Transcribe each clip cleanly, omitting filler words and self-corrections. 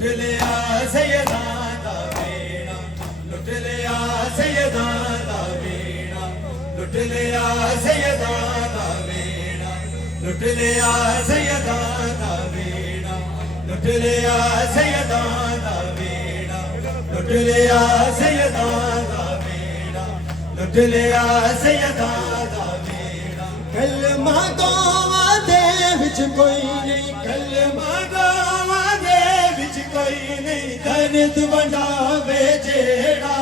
लुट लिया सैयदा दा वेड़ा, लुट लिया सैयदा दा वेड़ा, लुट लिया सैयदा दा वेड़ा, लुट लिया सैयदा दा वेड़ा, लुट लिया सैयदा दा वेड़ा, लुट लिया सैयदा दा वेड़ा, लुट लिया सैयदा दा वेड़ा। कलमा गवा दे विच कोई नहीं, कलमा गवा दे विच कोई नहीं, दर्द वंडावे जेड़ा।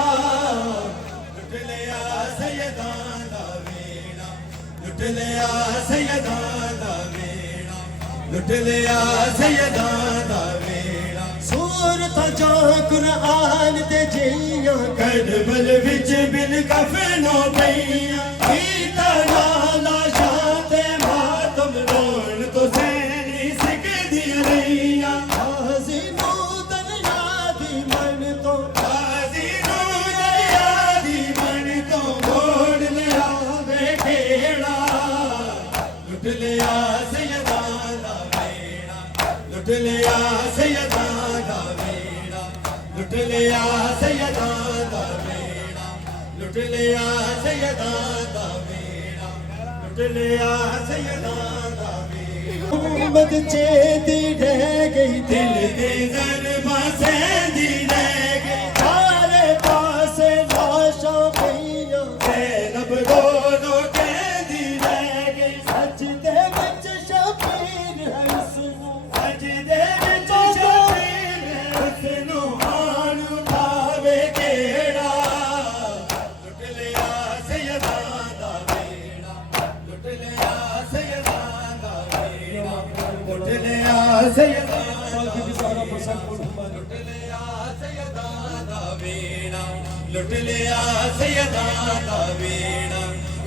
लुट लिया सैयदा दा वेड़ा, लुट लिया सैयदा दा वेड़ा, लुट लिया सैयदा दा वेड़ा। सूरत जो कुरान दे जियां, करबल विच बिन कफनो पईयां, कीता नाला शाते मातम रोन तो सैनी सिकदी रहियां। हाज़ी नू दरिया दी मन तो, हाज़ी नू दरिया दी मन तो, मोड़ लिया वे खेड़ा। लुट लिया सैयदा दा वेड़ा, लुट लिया सैयदा दा वेड़ा, लुट लिया सैयदा दा वेड़ा, लुट लिया सैयदा दा वेड़ा, लुट लिया सैयदा दा वेड़ा। मोहम्मद चेती रह गई, दिल दी ज़रबा सेंदी रह गई, सारे पासे लाशां पईयां, ज़ैनब रो रो कहंदी रह गई। सजदे विच शबीर है उसनू, सजदे विच शबीर है उसनू, मान उठावे केड़ा। लुट लिया सैयदा दा वेड़ा, लुट लिया सैयदा दा वेड़ा, लुट लिया सैयदा दा वेड़ा, लुट लिया सैयदा दा वेड़ा, लुट लिया सैयदा दा वेड़ा,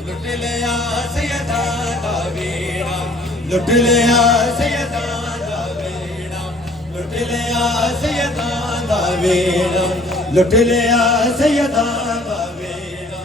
लुट लिया सैयदा दा वेड़ा, लुट लिया सैयदा दा वेड़ा, लुट लिया सैयदा दा वेड़ा, लुट लिया सैयदा दा वेड़ा,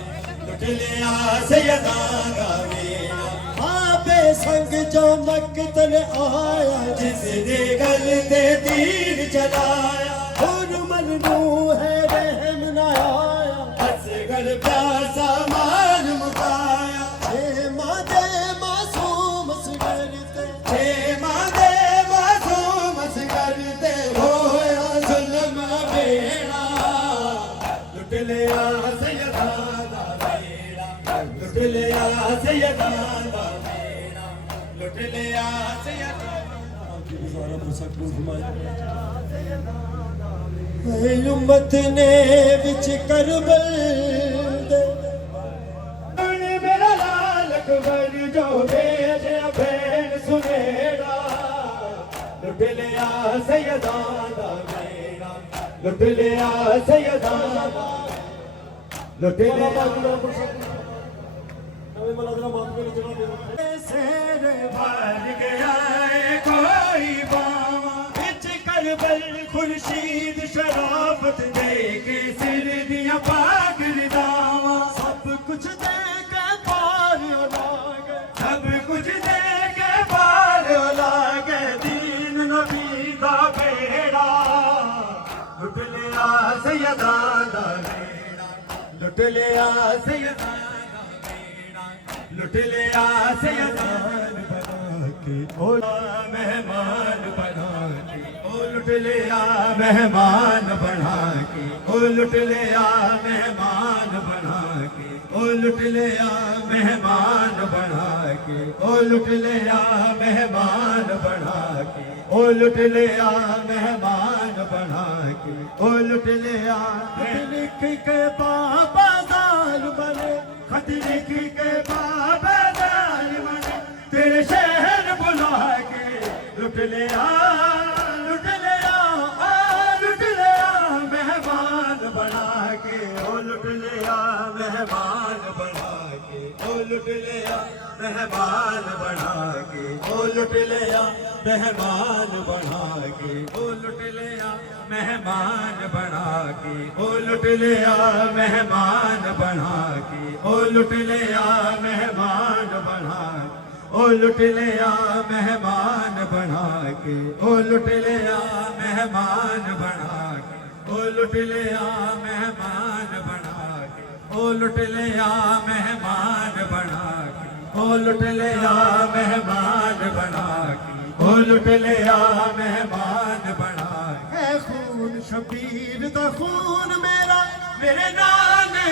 लुट लिया सैयदा दा वेड़ा। आपे संग जो मक्तल आया, जिस दे गल ते तीर चलाया, हुरमन नू है रहम ना आया, असगर प्यासा मार मुकाया। छे मां दे मासूम असगर ते, छे मां दे मासूम असगर ते, होया जुल्म बेड़ा। लुट लिया सैयदा दा वेड़ा, लुट लिया सैयदा दा वेड़ा, लुट लिया सैयदा उम्मत ने विच करबल दे, मेरा लाल अकबर जो भेजा भेन सुनेड़ा। लुट लिया सैयदा दा वेड़ा, लुट लिया सैयदा दा, लुट लिया शेर भर गया कोई बावा, बिच करबल खुर्शीद शराफत दे के सिर दिया पाक रिदावा। सब कुछ दे के पार लागे, सब कुछ दे के पार लागे, दीन नबी दा बेड़ा। लुट लिया सैयदा दा वेड़ा, लुट लिया सैयदा दा वेड़ा, लुट लिया सैयदा बना के, ओ मेहमान बना के, ओ लुट लिया मेहमान बना के, ओ लुट लिया मेहमान बना के, ओ लुट लिया मेहमान बना के, ओ लुट लिया मेहमान बना के, ओ लुट लिया मेहमान बना के, ओ लुट लिया। खत लिख के बाबा दाल बने, खत लिख के बाबा दाल बने, तेरे शहर बुला के। लुट लिया, लुट लिया, ओ लुट लिया मेहमान बना के, ओ लुट लिया मेहमान बना के, ओ लुट लिया मेहमान बना के, ओ लुट लिया मेहमान बना के, ओ लुट लिया मेहमान बना के, ओ लुट लिया मेहमान बना के, ओ लुट लिया मेहमान बना के, ओ लुट लिया मेहमान बना के, ओ लुट लिया मेहमान बना के, ओ लुट लिया मेहमान बना के, ओ लुट लिया मेहमान बना के, ओ लुट लिया मेहमान बना के, ओ लुट लिया मेहमान बना के। ऐ खून शबीर दा खून मेरा मेरे नाने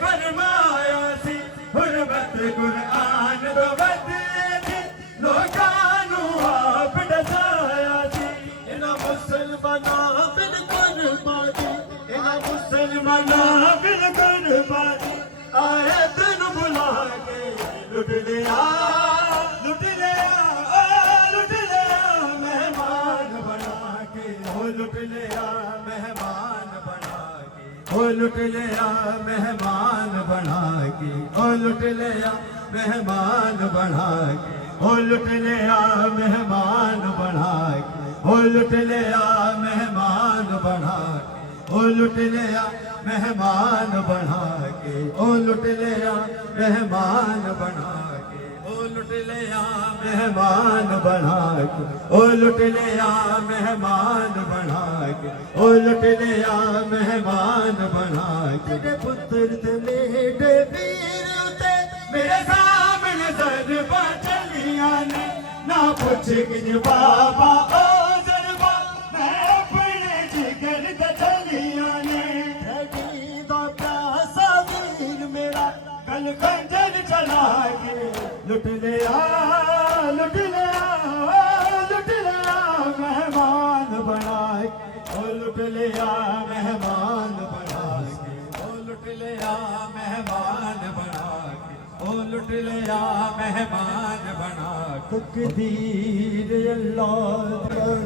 फरमाया सी, हुर्मत कुरान दो बदले सी, लोकां नू आप दसाया सी। इन्हां मुसलमानां बिन कुर्बानी, इन्हां मुसलमानां बिन कुर्बानी, आए दिन बुला के लुट लिया, लुट लिया, लुट लिया मेहमान बना के, ओ लुट लिया मेहमान बना के, ओ लुट लिया मेहमान बना के, ओ लुट लिया मेहमान बना के, ओ लुट लिया मेहमान बना के, ओ लुट लिया मेहमान बना के, ओ लुट लिया मेहमान बना के, ओ लुट लिया मेहमान बना के, ओ लुट लिया मेहमान बना के, ओ लुट लिया मेहमान बना के, ओ लुट लिया मेहमान बना के। तेरे पुत्र ते मेरे वीर ते मेरे सामने ज़रबा चलियां ने, ना पुछ किज बाबा ओ ज़रबा, मैं अपने जिगर ते चलियां ने। रगी दा प्यासा वीर मेरा कल खंजर चला के लुट लिया, लुट लिया, लुट लिया मेहमान बना के, ओ लुट लिया मेहमान बना के, ओ लुट लिया मेहमान बना के, ओ लुट लिया मेहमान बना के। तकदीर अल्लाह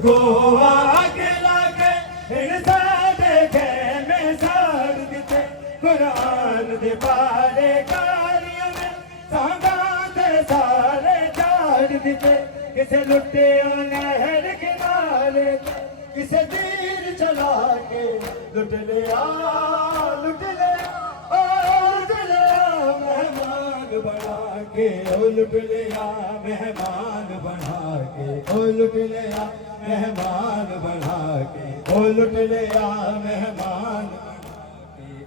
गोवा के लागे इंसान देखे में सार दिते, कुरान दे पारे कारियों ने सांगा दे सारे झाड़ दिते। किसे लुटे नहर किनारे, किसे तीर चला के लुट लिया, लुट लिया, ओ लुट लिया मेहमान बना के, ओ लुट लिया मेहमान बना के, ओ लुट लिया मेहमान बना के, ओ लुट लिया मेहमान,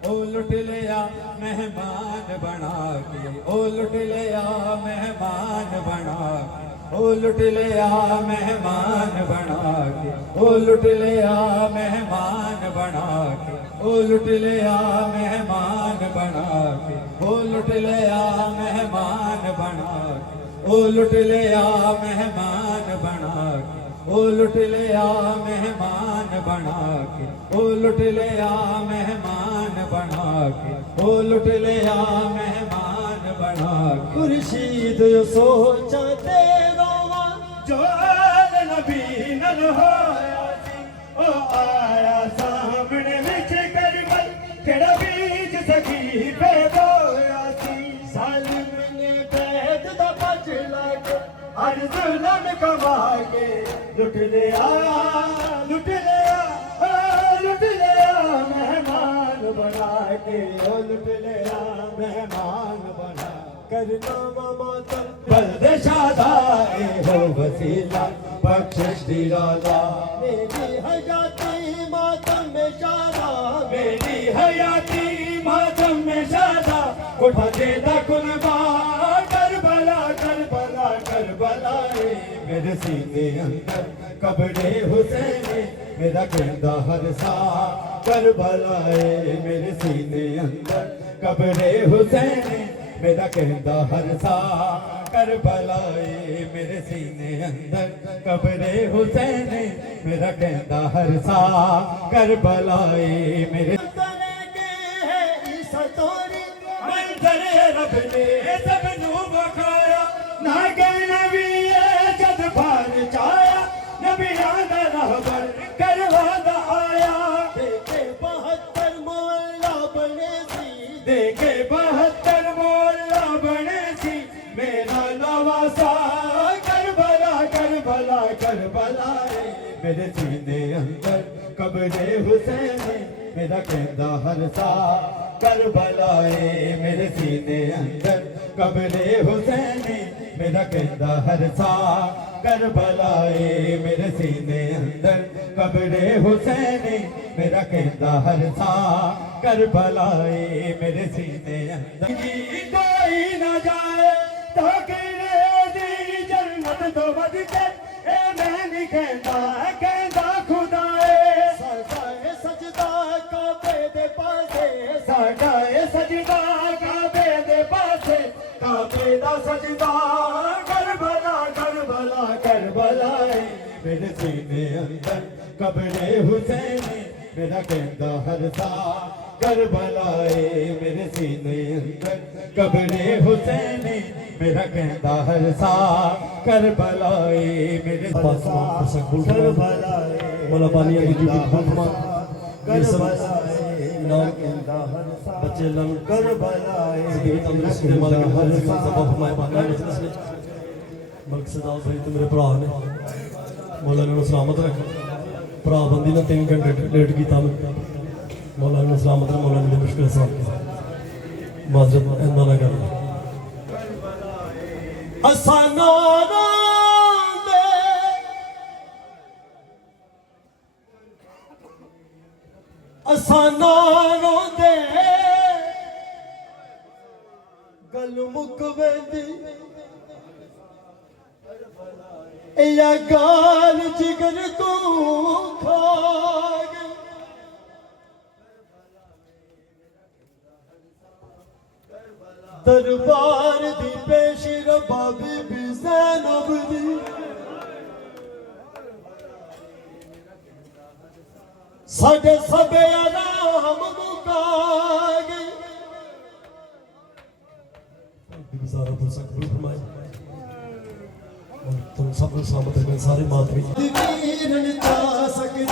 ओ लुट लिया मेहमान बना के, ओ लुट लिया मेहमान बना के, ओ लुट लिया मेहमान बना के, ओ लुट लिया मेहमान बना के, ओ लुट लिया मेहमान बना के, ओ लुट लिया मेहमान बना के, ओ लुट लिया मेहमान बना के, ओ लुट लिया मेहमान बना के, ओ लुट लिया मेहमान बना के, ओ लुट लिया मेहमान बना के। खुर्शीद सोचा तेरा जो नबी नल होया सी, ओ आया सामने विच करबल, केड़ा बीज सखी पे बोया सी। सालिम ने बैत दा बच लाके हर जुल्म कमा के लुट लिया, लुट लिया, लुट लिया मेहमान बना के, ओ लुट लिया मेहमान बना। करना मातम बल्दे शादा ए हो वसीला, बख्शिश दिलाला मेरी हयाती मातम में शादा, मेरी हयाती मातम में शादा। उठा देता कुर्बा करबला, करबला, करबला मेरे सीने अंदर कब्रे हुसैन, मेरा कहता हर सा करबला मेरे सीने अंदर कब्रे हुसैन, मेरा कहता हर सा करबला मेरे सीने अंदर कब्रे हुसैन, मेरा कहता हर सा करबला मेरे रब ने सब नू बखाया, ना कहना भी जद भार चाया, नबियां दा रहबर करवादा आया। देखे 72 मोहल्ला बने सी, देखे 72 मोहल्ला बने सी, मेरा नवासा करबला, करबला, करबला मेरे सीने अंदर कब्रे हुसैन, मेरा कहता हर सा करबला मेरे सीने अंदर कब्रे हुसैन, मेरा कहता हर सा करबलाए मेरे सीने अंदर कब्रे हुसैनी मेरा कहता हर सा करबलाए मेरे सीने अंदर कोई न जाए ताकि दी जन्नत तो बद के ए मैं नहीं कहता खुदाए साडा सजदा काबे दे पासे साडा सजदा काबे दे पासे काबे दा सजदा करबला करबला करबलाए मेरे सीने अंदर कब्रे हुसैनी मेरा कहता हर सा करबलाए मेरे सीने अंदर कब्रे हुसैनी मेरा कहता हर सा करबलाए मेरे करबलाए मौला बानिया की ड्यूटी हुक्मा नाम कहता हर सा बच्चे लन करबलाए जिंदगी तंदुरुस्त के मालिक हर सबब हमारे बानिया मजलिस में मलक सदाल भाई तो मेरे भरा ने मौला ने सलामत रख भरा बंदी ने 3 घंटे लेट किया मौला ने सलामत रख मौला ने मुश्किल साफ माजरत इन्ना ना कर असाना रोंदे असाना रोंदे गल मुक वेंदी या गाल जिगर तू खा गई दरबार दी पेश रबाबी भी ज़ैनब दी साडे सबे आराम मुका गई गुजारा पुरसा कबूल फरमाए तुम सब सलामत रखें सारे मातमी वीरन चा सकदी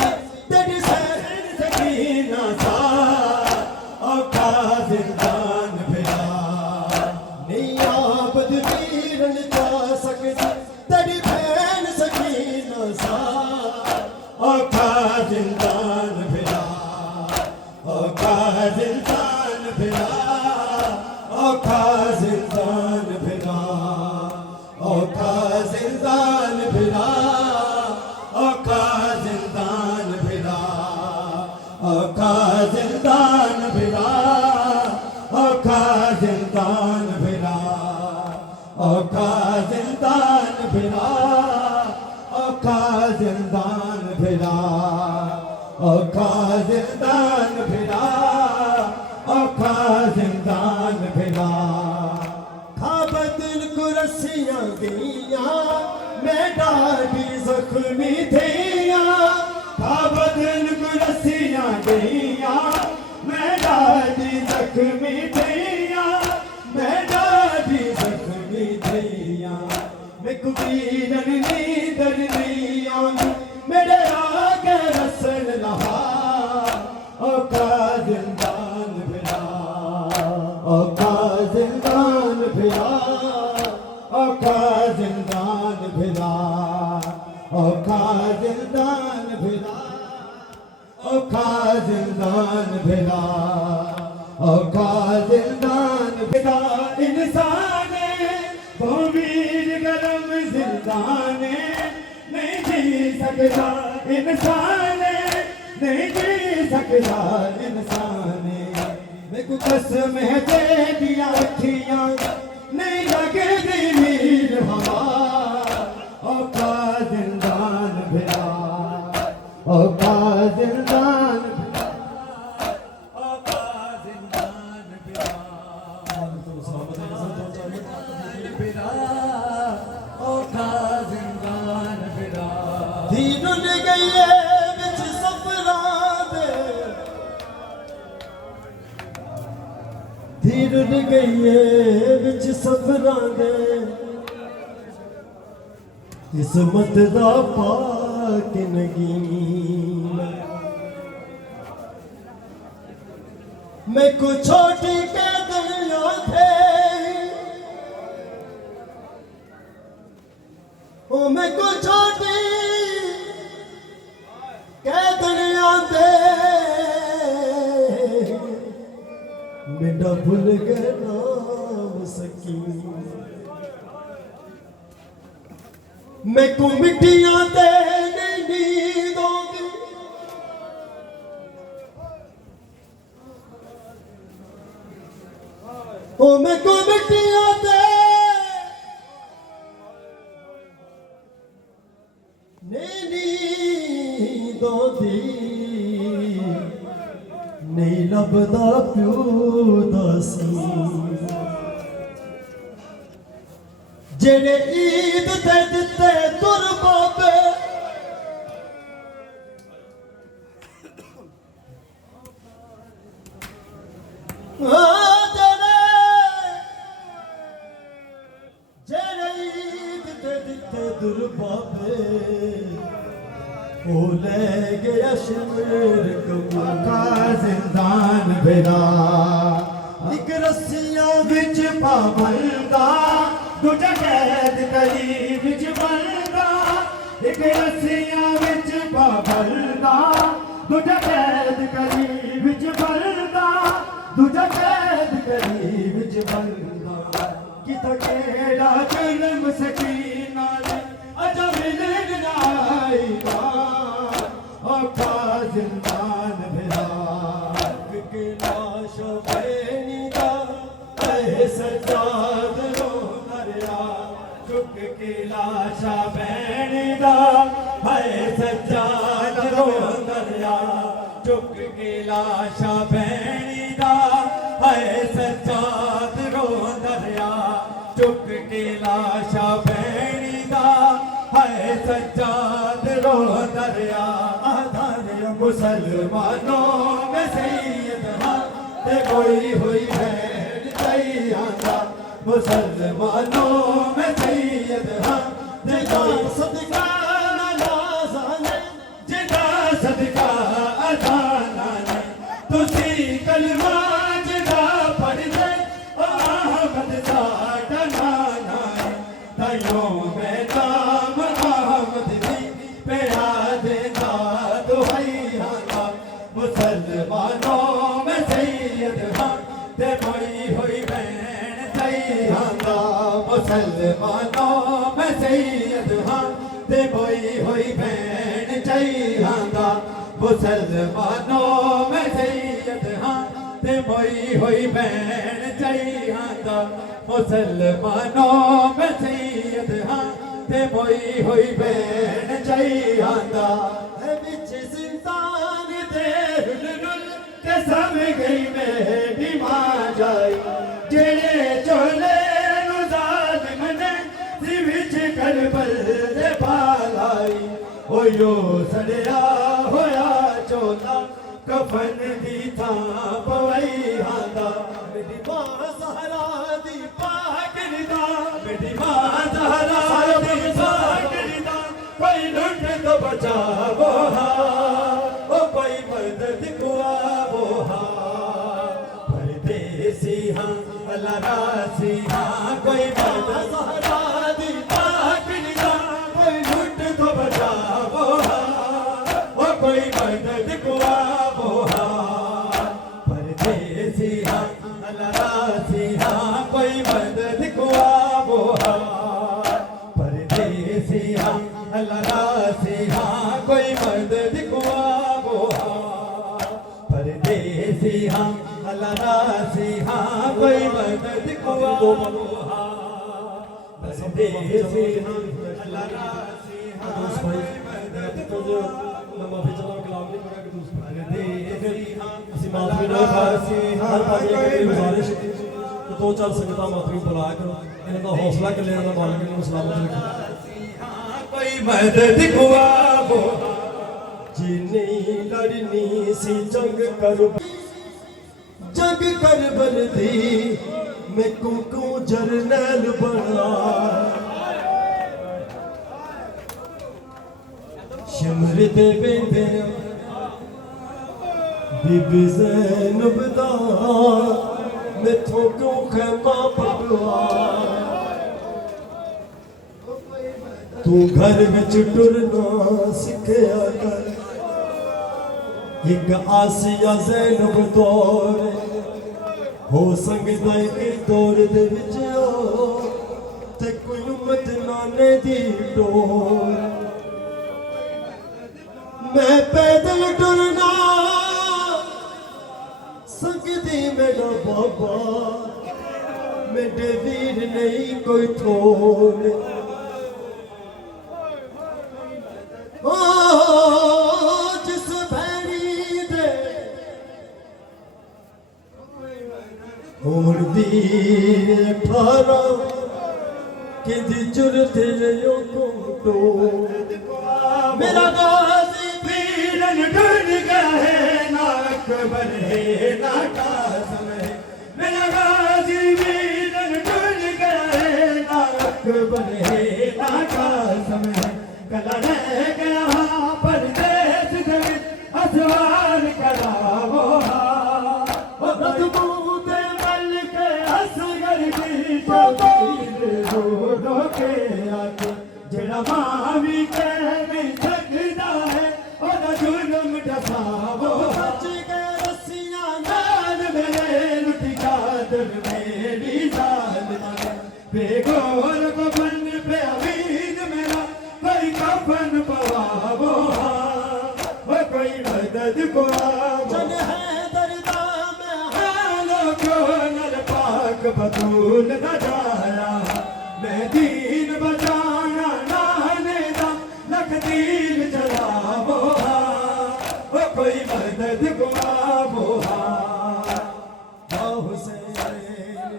तेरी सहन सकीना सा औखा जिंदान फिरा नहीं आबद वीरन चा सकदी तेरी बहन सकीना सा औखा जिंदान फिरा औखा जिंदान फिरा औखा जिंदान फिरा औखा जिंदान फिरा औखा जिंदान फिरा औखा जिंदान फिरा औखा जिंदान फिरा औखा जिंदान फिरा औखा जिंदान फिरा औखा जिंदान फिरा औखा जिंदान फिरा खाबदिल को रस्सियां दिया मैं डाली जख्मी थिया खाबदिल को रस्सियां दिया मैं डाली जख्मी थिया मैं डाली जख्मी थिया मैं कुबीरन नींदर नहीं आऊं मेरे आगे रसल रहा औखा जिंदान फिरा औखा जिंदान फिरा औखा जिंदान फिरा औखा जिंदान फिरा औखा जिंदान फिरा औखा जिंदान फिरा इंसान वो वीर गरम जिंदान नहीं जी सकता इंसान नहीं जी सकता इंसान मेरे को कसम है दे दिया अखियां नहीं लगती नीर हवा औखा जिंदान फिरा औखा जिंदान फिरा औखा जिंदान फिरा फिरा औखा जिंदान फिरा धीर उड़ गई है बिच सफरां दे धीर उड़ गई है बिच सफरां दे किस्मत दा पाक नगीना मैं को छोटी के दुनिया थे ओ मैं को छोटी के दुनिया थे मेरा भूल गए नाम सकी मैं को मिट्टियां ते नहीं नींद आउंदी ओ मैं को मिट्टियां ते नहीं नींद आउंदी नहीं लभदा प्यो दा सीन जेड़े ईद ते दिते तुर बाबे जेड़े ईद ते दिते तुर बाबे ओ ले गया शेर का जिंदान बिना एक रस्सियां विच पाबंदा दूजा कैद करी विच बंदा एक रस्सियां विच पाबंदा दूजा कैद करी विच बंदा दूजा कैद करी विच बंदा किता केड़ा जुल्म सकीना ने अजा मिलन आईदा औखा जिंदान बिना के लाश बैनी दा ऐ सजाद रो दरिया चुक के लाशा बैणी दा है सज्जाद रो दरिया चुक के लाशा बैणी दा है सज्जाद रो दरिया चुक के लाशा बैणी दा है सज्जाद रो दरिया आधार मुसलमानों में सैयद हाँ ते कोई हुई भैन तैयारा मुसलमानों में सैयद हाँ जिदा सदका नाजाने जिदा सदका अजाना ने तुसी कलमा जिदा पढ़ दे अहमद साडा नाना है ताइयों में नाम अहमद दी पेड़ा देना दुहाई हाँ मुसलमानों में सैयद हाँ ते मोई हुई बहन सैयदा मुसलमानों में सैयद हाँ ते मोई हुई बहन सैयदा मुसलमानों में सैयद हाँ ते मोई हुई बहन सैयदा मुसलमानों में सैयद हाँ ते मोई हुई बहन सैयदा है बिच जिंदान दे रुल के सब गई मेरी मां जाई जेड़े चोले नु जालिम ने सिविच करबल दे पालाई ओ यो सड़या होया चोला कफन दी थां पवई हांदा मेरी मां सहारा दी पाकरी दा मेरी मां सहारा दी पाकरी दा कोई लुट तो बचावो हा ओ कोई मदद को आवो हा परदेसी हाँ अल्लाह रासी हाँ कोई मदद सहारा दी पाकरी दा कोई लुट तो बचावो हा ओ कोई मदद को आवो हा परदेसी हाँ अल्लाह रासी हाँ कोई मदद को आवो हा परदेसी हाँ अल्लाह रासी हाँ कोई मदद को आवो हा परदेसी हाँ अल्लाह रासी हाँ कोई मदद को आवो हा परदेसी हाँ अल्लाह रासी हाँ कोई मदद को लम्बा फिजला कलाम नहीं पड़ा कि परदेसी हाँ ਅਸੀਂ ਮਾਫੀ ਨਾ ਖਾਸੀ ਹਰ ਭਾਈਆਂ ਦੀ ਗੁਜ਼ਾਰਿਸ਼ ਕਿ ਦੋ ਚਾਰ ਸੰਗਤਾਂ ਮਾਫੀ ਬੁਲਾ ਕਰੋ ਇਹਨਾਂ ਦਾ ਹੌਸਲਾ ਕਲਿਆਂ ਦਾ ਮਾਲਕ ਨੂੰ ਸਲਾਮਤ ਰੱਖੇ कोई मदद को आवो जिन्नी लड़नी सी जंग करबल दी मैं को जरनैल बना शिमर दे बेंदे बीबी ज़ैनब दा मैथों क्यों खैमा पटवा तू घर विच टुरना सिखया कर एक आसिया ज़ैनब दौर हो सकदा कि दौर दे विच ते कोई उम्मत ना जमाने दी डोर मैं पैदल टुरना सकदी मेरा बाबा मेरे वीर नहीं कोई थोड़ ओ जिस भैड़ी दे होर दी 18 किदी जुरत यो कोटो मेरा गाजी पीरन ढूंढ गए ना अकबर है ना कासम है मेरा गाजी पीरन ढूंढ गए ना अकबर है ना कासम है कला रह गया परदेस जमीन असवार करावो मजबूत मलिक असगर की तकदीर रो के आके जेड़ा मावी कह नहीं सकदा है ओदा जुल्म डसावो बच गए रस्सियां नाल मेरे लुटी चादर मेरी जालिमा बेगोर को बन पे अमीन मेरा कोई कफन पवावो कोई मदद को चल है दर्दा में हालों को नर पाक बतूल न जाया मैं दीन बचाना नाने दा लख तीर जलावो कोई मदद को आवो या हुसैन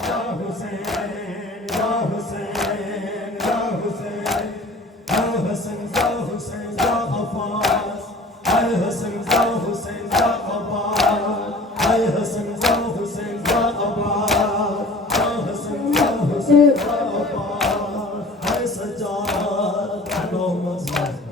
या हुसैन या हुसैन या हुसैन या हसन या हुसैन या अब्बास हाय हसन या हुसैन या अब्बास हाय हसन या हुसैन या अब्बास या हसन या हुसैन या अब्बास हाय सज्जाद नो मज़हब